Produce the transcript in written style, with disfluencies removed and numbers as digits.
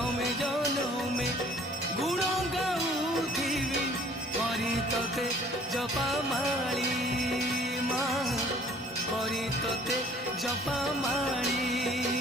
जनमे जनमे गुण गाऊथिबी करी तोते जपामाली माँ करी तोते जपामाली।